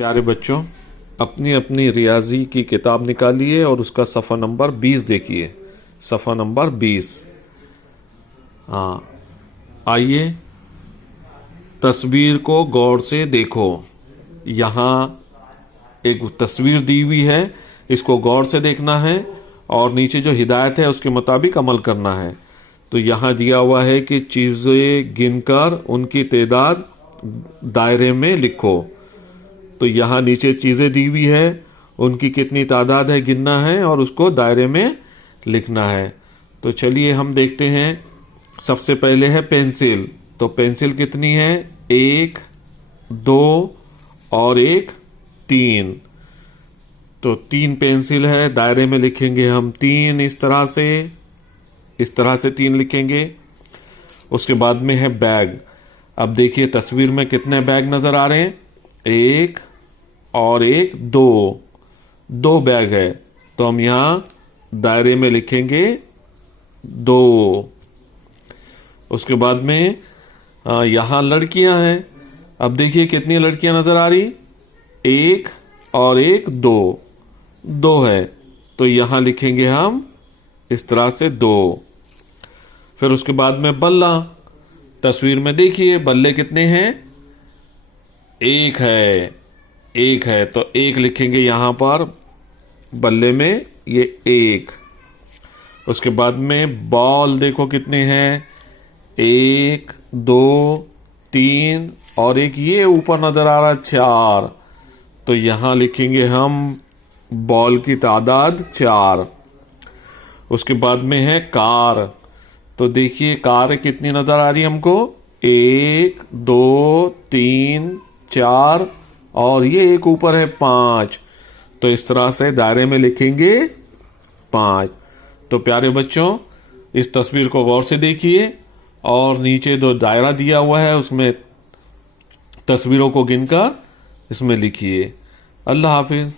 प्यारे बच्चों, अपनी अपनी रियाजी की किताब निकालिए और उसका सफ़ा नंबर 20 देखिए। सफ़ा नंबर 20। हाँ, आइए तस्वीर को गौर से देखो। यहाँ एक तस्वीर दी हुई है, इसको गौर से देखना है और नीचे जो हिदायत है उसके मुताबिक अमल करना है। तो यहाँ दिया हुआ है कि चीज़ें गिनकर उनकी तादाद दायरे में लिखो। तो यहाँ नीचे चीज़ें दी हुई है, उनकी कितनी तादाद है गिनना है और उसको दायरे में लिखना है। तो चलिए हम देखते हैं। सबसे पहले है पेंसिल। तो पेंसिल कितनी है? 1, 2 और 1, 3। तो 3 पेंसिल है, दायरे में लिखेंगे हम 3 इस तरह से 3 लिखेंगे। उसके बाद में है बैग। अब देखिए तस्वीर में कितने बैग नजर आ रहे हैं? 1 और 1, 2 बैग है। तो हम यहाँ दायरे में लिखेंगे 2। उसके बाद में यहाँ लड़कियां हैं। अब देखिए कितनी लड़कियां नजर आ रही? 1 और 1, 2 है। तो यहाँ लिखेंगे हम इस तरह से 2। फिर उसके बाद में बल्ला। तस्वीर में देखिए बल्ले कितने हैं? 1 है। तो 1 लिखेंगे यहाँ पर बल्ले में, ये 1। उसके बाद में बॉल देखो कितने हैं? 1, 2, 3 और 1 ये ऊपर नजर आ रहा है 4। तो यहाँ लिखेंगे हम बॉल की तादाद 4। उसके बाद में है कार। तो देखिए कार कितनी नजर आ रही है हमको? 1, 2, 3, 4 और ये एक ऊपर है 5। तो इस तरह से दायरे में लिखेंगे 5। तो प्यारे बच्चों, इस तस्वीर को गौर से देखिए और नीचे जो दायरा दिया हुआ है उसमें तस्वीरों को गिनकर इसमें लिखिए। अल्लाह हाफिज।